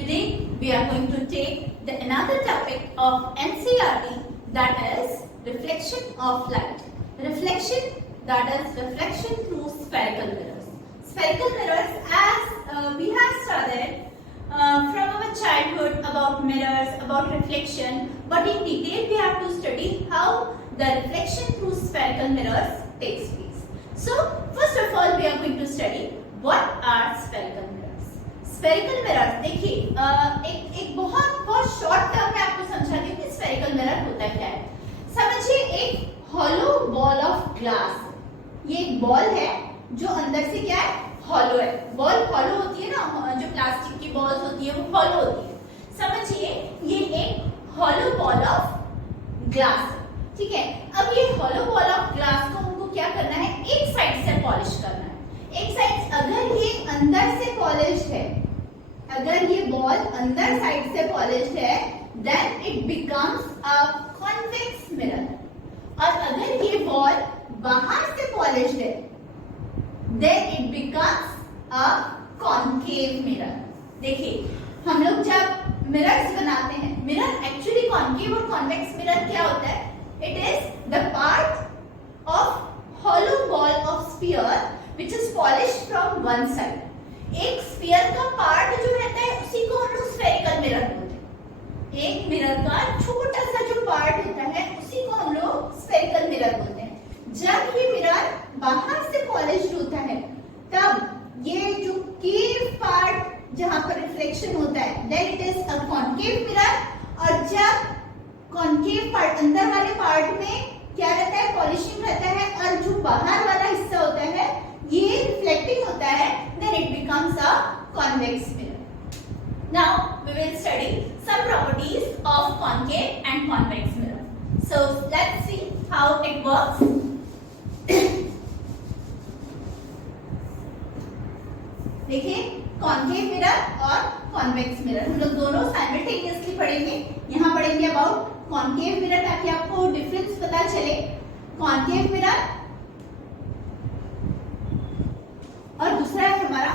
Today we are going to take the another topic of NCERT, that is reflection of light. Reflection, that is reflection through spherical mirrors. Spherical mirrors, as we have studied from our childhood about mirrors, about reflection, but in detail we have to study how the reflection through spherical mirrors takes place. So first of all we are going to study what are spherical mirrors. Spherical mirror देखिए एक बहुत short term में आपको समझाती हूँ कि spherical mirror होता क्या है। समझिए एक हॉलो बॉल ऑफ ग्लास, ये एक बॉल है जो अंदर से क्या है, हॉलो है। बॉल हॉलो होती है ना, जो प्लास्टिक की बॉल्स होती है वो हॉलो होती है। समझिए ये एक हॉलो बॉल ऑफ ग्लास, ठीक है। अब ये हॉलो बॉल ऑफ ग्लास को हमको क्या करना है, एक साइड से पॉलिश करना है। एक साइड अगर ये अंदर से पॉलिश्ड है, अगर ये बॉल अंदर साइड से पॉलिश्ड है, then it becomes a convex mirror. और अगर ये बॉल बाहर से पॉलिश्ड है, then it becomes a concave mirror. देखिए हम लोग जब मिरर्स बनाते हैं, मिरर एक्चुअली कॉन्केव और कॉन्वेक्स मिरर क्या होता है, it is the part of hollow ball of sphere which is polished from one side. एक स्फीयर का पार्ट जो रहता है उसी को हम लोग स्फेरिकल मिरर बोलते हैं। एक मिरर का छोटा सा जो पार्ट होता है उसी को हम लोग स्फेरिकल मिरर बोलते हैं। जब ये मिरर बाहर से पॉलिश्ड होता है, तब ये जो केव पार्ट जहां पर रिफ्लेक्शन होता है, then it is a concave mirror. और जब कॉन्केव पार्ट अंदर वाले पार्ट में क्या रहता है, पॉलिशिंग रहता है, और जो बाहर वाला हिस्सा होता है ये रिफ्लेक्टिंग होता है, then it becomes a convex mirror. Now we will study some properties of concave and convex mirror. So let's see how it works. देखिए कॉन्केव मिरर और कॉन्वेक्स मिरर हम लोग दोनों साइमल्टेनियसली पढ़ेंगे। यहाँ पढ़ेंगे अबाउट कॉन्केव मिरर ताकि आपको डिफरेंस पता चले। कॉन्केव मिरर और दूसरा है हमारा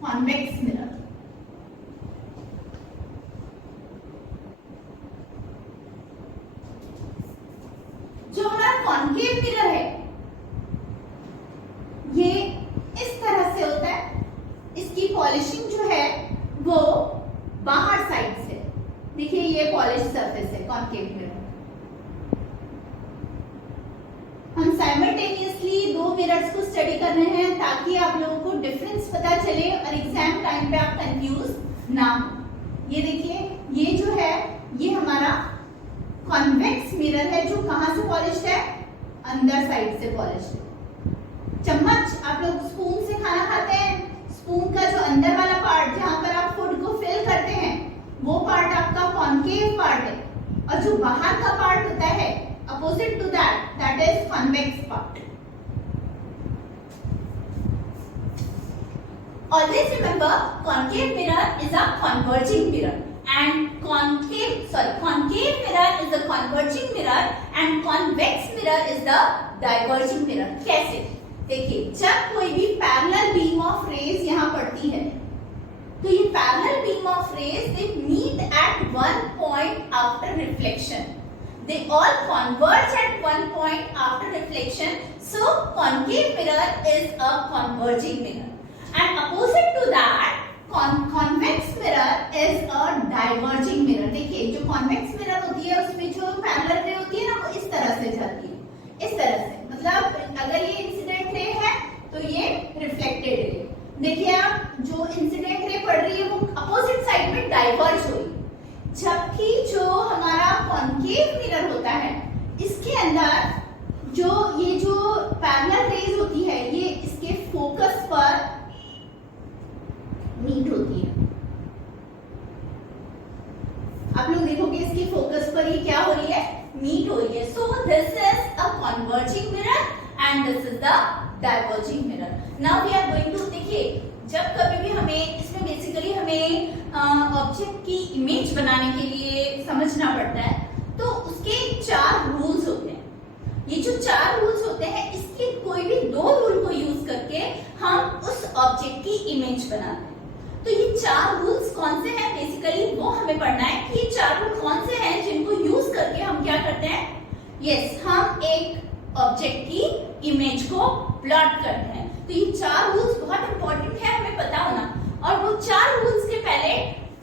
कॉन्वेक्स मिरर। जो हमारा कॉन्केव मिरर है ये इस तरह से होता है, इसकी पॉलिशिंग जो है वो बाहर साइड से। देखिए ये पॉलिश सरफेस है कॉन्केव मिरर। हम साइमल्टेनियसली दो मिरर्स को स्टडी कर रहे हैं ताकि आप लोगों को डिफरेंस पता चले और एग्जाम टाइम पे आप कंफ्यूज ना हो। ये देखिए ये जो है ये हमारा कॉन्वेक्स मिरर है जो कहां से पॉलिश्ड है, अंदर साइड से पॉलिश्ड है। चम्मच, आप लोग स्पून से खाना खाते हैं, स्पून का जो अंदर वाला पार्ट जहां पर आप फूड को फिल करते हैं वो पार्ट आपका कॉन्केव पार्ट है, और जो बाहर का पार्ट होता है opposite to that is convex part. Always remember concave mirror is a converging mirror and concave mirror is a converging mirror and convex mirror is the diverging mirror. कैसे? देखिए जब कोई भी पैरेलल बीम ऑफ रेज यहाँ पड़ती है तो ये parallel beam of rays they meet at one point after reflection. They all converge at one point after reflection. So concave mirror is a converging mirror, and opposite to that, convex mirror is a diverging mirror. देखिए जो convex mirror होती है उसमें जो parallel रे होती है ना वो इस तरह से जाती है, इस तरह से। मतलब अगर ये इंसिडेंट रे है तो ये रिफ्लेक्टेड रे। देखिए आप जो इंसिडेंट रे पड़ रही है वो अपोजिट साइड में डाइवर्ज हो रही है, जबकि जो हमारा कॉन्केव मिरर होता है इसके अंदर जो ये जो पैरेलल रेज होती है ये इसके फोकस पर मीट होती है। आप लोग देखोगे इसके फोकस पर ये क्या हो रही है, मीट हो रही है। So this is a converging mirror and this is the diverging mirror. Now we are going to, देखिए जब कभी भी हमें इसमें बेसिकली हमें ऑब्जेक्ट की इमेज बनाने के लिए समझना पड़ता है तो उसके 4 रूल्स होते हैं। ये जो 4 रूल्स होते हैं इसके कोई भी 2 रूल को यूज करके हम उस ऑब्जेक्ट की इमेज बनाते हैं। तो ये चार रूल्स कौन से हैं बेसिकली वो हमें पढ़ना है कि ये चार रूल कौन से हैं जिनको यूज करके हम क्या करते हैं, यस हम एक ऑब्जेक्ट की इमेज को प्लॉट करते हैं। तो ये चार रूल्स बहुत इंपॉर्टेंट है हमें पता होना। और वो चार रूल्स के पहले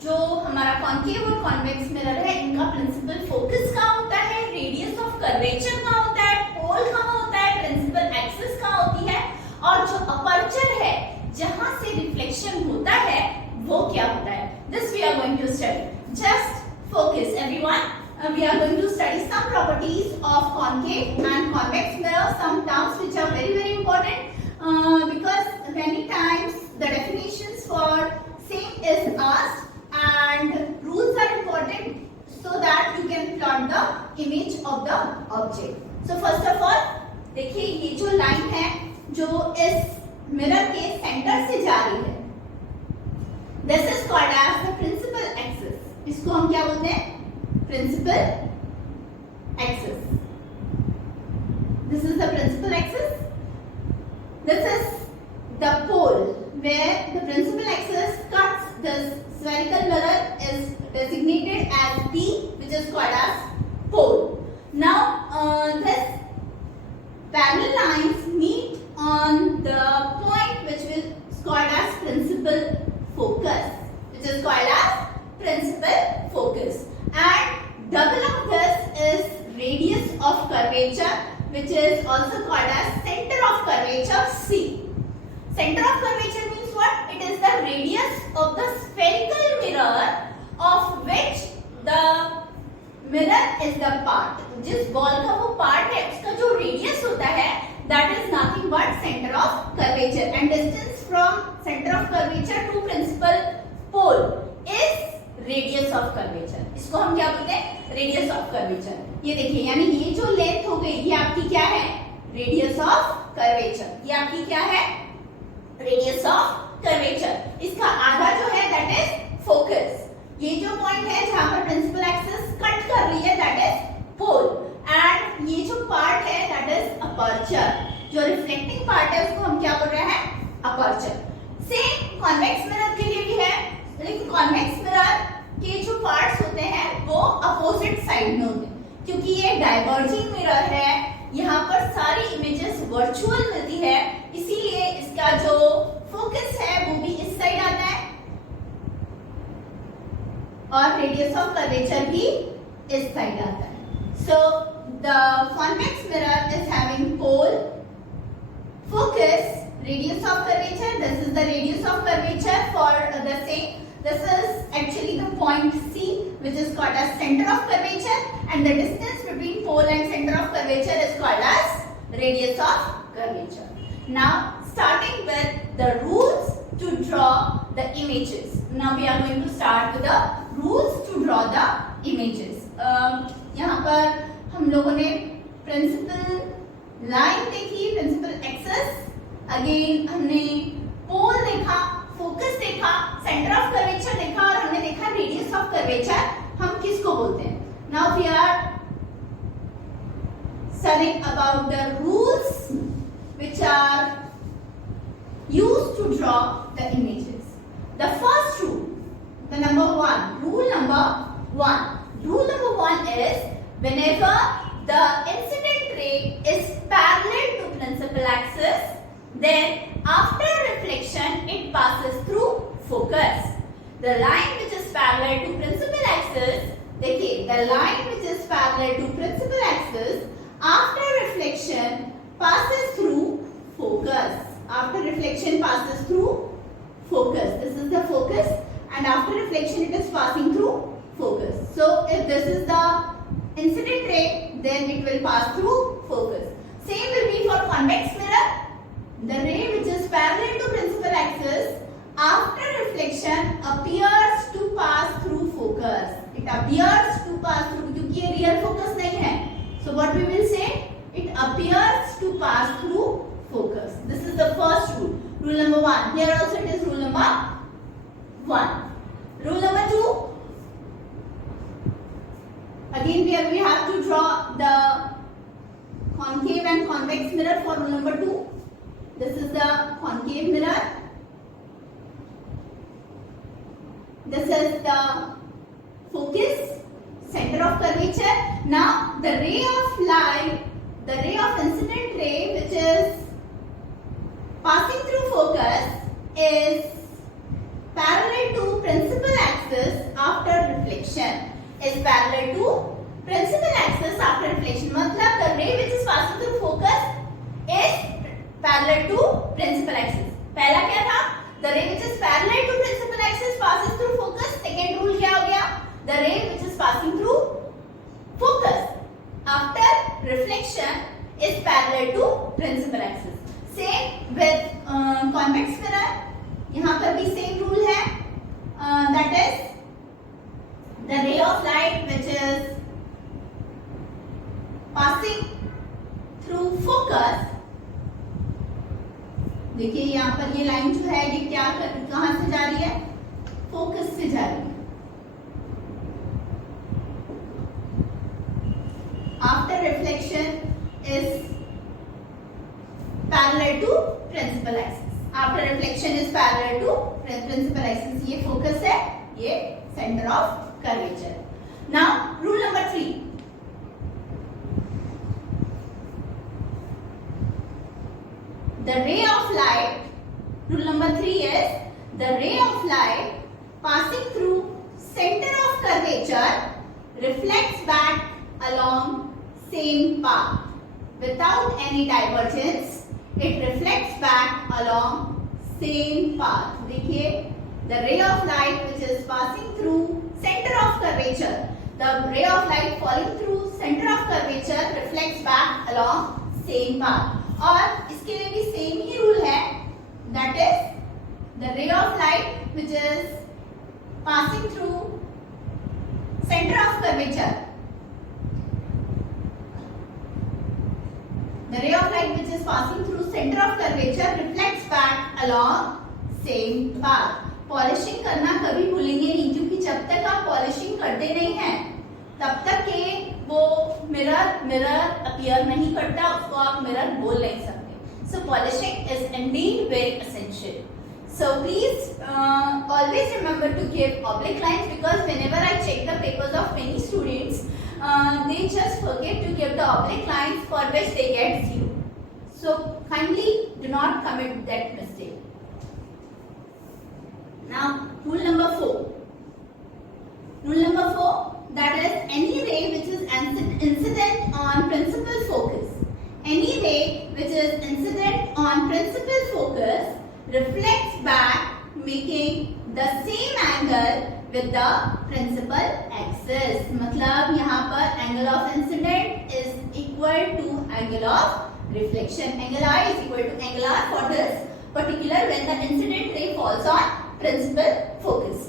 जो हमारा कॉन्केव और कॉन्वेक्स मिरर है इनका प्रिंसिपल फोकस कहाँ होता है, रेडियस ऑफ कर्वेचर कहाँ होता है, पोल कहाँ होता है, प्रिंसिपल एक्सिस कहाँ होती है, और जो अपर्चर है जहां से रिफ्लेक्शन होता है वो क्या होता है। This we are going to study. Just focus everyone, we are going to study some properties of concave and convex mirror, some terms which are very important because many times the definitions for same is asked and rules are important so that you can plot the image of the object. So first of all देखिए ये जो line है जो इस mirror के centre से जा रही है, this is called as the principal axis. इसको हम क्या बोलते हैं, principal axis. This is the principal axis. This is the pole where the principal axis cuts this spherical mirror is designated as P, which is called as pole. Now this parallel lines meet on the point which is called as principal focus, which is called as principal focus. And double of this is radius of curvature, which is also called as center of curvature C. Center of curvature means what? It is the radius of the spherical mirror of which the mirror is the part. जिस ball का वो part है उसका जो radius होता है that is nothing but center of curvature, and distance from center of curvature to principal pole is radius of curvature. इसको हम क्या बोलते हैं, रेडियस ऑफ कर्वेचर। ये देखिए यानी ये जो लेंथ हो गई ये आपकी क्या है, रेडियस ऑफ कर्वेचर। ये आपकी क्या है, रेडियस ऑफ कर्वेचर। इसका आधा जो है दैट इज फोकस। ये जो पॉइंट है जहां पर प्रिंसिपल एक्सिस कट कर रही है दैट इज पोल, एंड ये जो पार्ट है दैट इज अपर्चर। जो रिफ्लेक्टिंग पार्ट है उसको हम क्या बोल रहे हैं, अपर्चर। सेम कॉन्वेक्स मिरर के लिए भी है, लेकिन कॉन्वेक्स मिरर के जो पार्ट्स होते हैं वो अपोजिट साइड में होते हैं क्योंकि ये डाइवर्जिंग मिरर है। यहाँ पर सारी इमेजेस वर्चुअल मिलती है, इसीलिए इसका जो फोकस है वो भी इस साइड आता है और रेडियस ऑफ कर्वेचर भी इस साइड आता है। So the convex mirror is having pole, focus, radius of curvature. This is the radius of curvature for the same. This is actually the point C, which is called as center of curvature, and the distance between pole and center of curvature is called as radius of curvature. Now starting with the rules to draw the images. Now we are going to start with the rules to draw the images. यहाँ पर हम लोगों ने principal line देखी, principal axis, again हमने पोल देखा, focus देखा, centre of curvature देखा और हमने देखा रेडियस ऑफ कर्वेचर हम किसको बोलते हैं। Now we are studying about the rules which are used to draw the images. The first rule, the number one, rule number one is whenever the incident ray is parallel to principal axis, then after reflection it passes through focus. The line which is parallel to principal axis, देखिए the line which is parallel to principal axis after reflection passes through focus. After reflection passes through focus. This is the focus, and after reflection it is passing through focus. So if this is the incident ray, then it will pass through focus. Same will be for convex mirror. The ray which is parallel to principal axis after reflection appears to pass through focus. It appears to pass through क्योंकि ये real focus नहीं है. So what we will say? It appears to pass through focus. This is the first rule. Rule number one. Here also it is rule number one. Rule number two. Again here we have to draw the concave and convex mirror for rule number two. This is the concave mirror. this is the focus, center of curvature. Now the ray of light, the ray of incident ray which is passing through focus is parallel to principal axis after reflection. Is parallel to principal axis after reflection. मतलब the ray which is passing through focus is parallel to principal axis. पहला क्या था? The ray which is parallel to principal axis passes through focus. Second rule क्या हो गया? The ray which is passing through focus after reflection is parallel to principal axis. Same with convex mirror. यहाँ पर भी same rule है. That is the ray of light which is passing through focus. देखिए यहाँ पर ये line जो है ये क्या कहाँ से जा रही है? फोकस से जा रही है. After reflection is parallel to principal axis. After reflection is parallel to principal axis. ये focus है, ये center of curvature. Now rule number 3. The ray of light, rule number 3 is the ray of light passing through center of curvature reflects back along same path without any divergence. It reflects back along same path. देखिए, the ray of light which is passing through center of curvature, the ray of light falling through center of curvature reflects back along same path. और इसके लिए भी same ही rule है. That is the ray of light which is passing through center of curvature. The ray of light which is passing through center of curvature reflects back along same path. Polishing करना कभी भूलेंगे नहीं, क्योंकि जब तक आप polishing करते नहीं हैं तब तक के वो मिरर अपीयर नहीं करता, उसको आप मिरर बोल नहीं सकते. So polishing is indeed very essential. So please always remember to give oblique lines, because whenever I check the papers of many students, they just forget to give the oblique lines for which they get 0. So kindly do not commit that mistake. Now rule number 4. Rule number 4, that is any ray which is incident on principal focus. Any ray which is incident on principal focus reflects back making the same angle with the principal axis. मतलब यहाँ पर angle of incident is equal to angle of reflection. Angle I is equal to angle R for this particular when the incident ray falls on principal focus.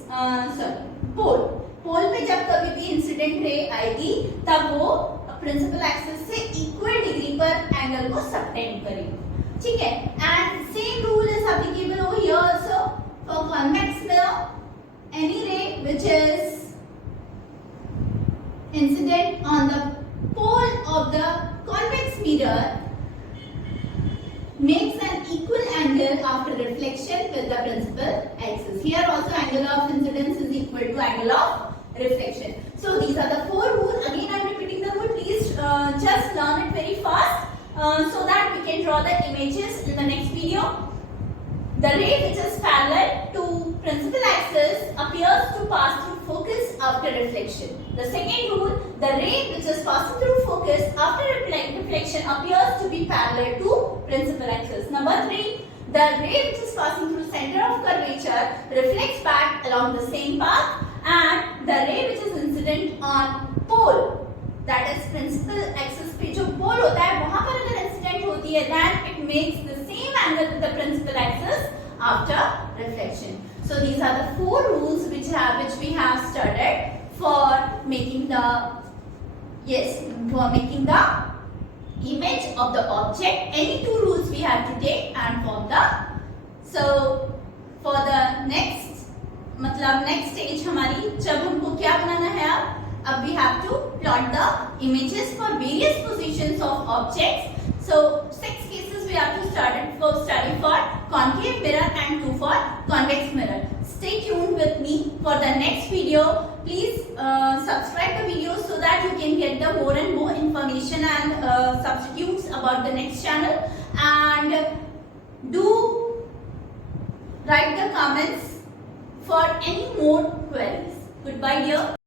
Pole. पोल पे जब कभी भी incident ray आएगी तब वो प्रिंसिपल एक्सिस से equal degree पर angle को सबटेंड करेगी. ठीक है. And same rule is applicable over here also for convex mirror. Any ray which is incident on the pole of the convex mirror makes an equal angle after reflection with the principal axis. Here also angle of incidence is equal to angle of reflection. So these are the 4 rules. Again I am repeating the rule. Please just learn it very fast so that we can draw the images in the next video. The ray which is parallel to principal axis appears to pass through focus after reflection. The second rule, the ray which is passing through focus after reflection appears to be parallel to principal axis. Number 3, the ray which is passing through center of curvature reflects back along the same path, and the ray which is incident on pole, that is principal axis पे जो pole होता है वहाँ पर अगर incident होती है then it makes the same angle with the principal axis after reflection. So these are the 4 rules which we have studied for making the image of the object. Any 2 rules we have to take and form the. So for the next stage हमारी जब हमको क्या बनाना है अब we have to plot the images for various positions of objects. So 6 cases we have to study for concave mirror and 2 for convex mirror. stay tuned with me for the next video. Please subscribe the video so that you can get the more and more information and substitutes about the next channel, and do write the comments for any more queries. Goodbye dear.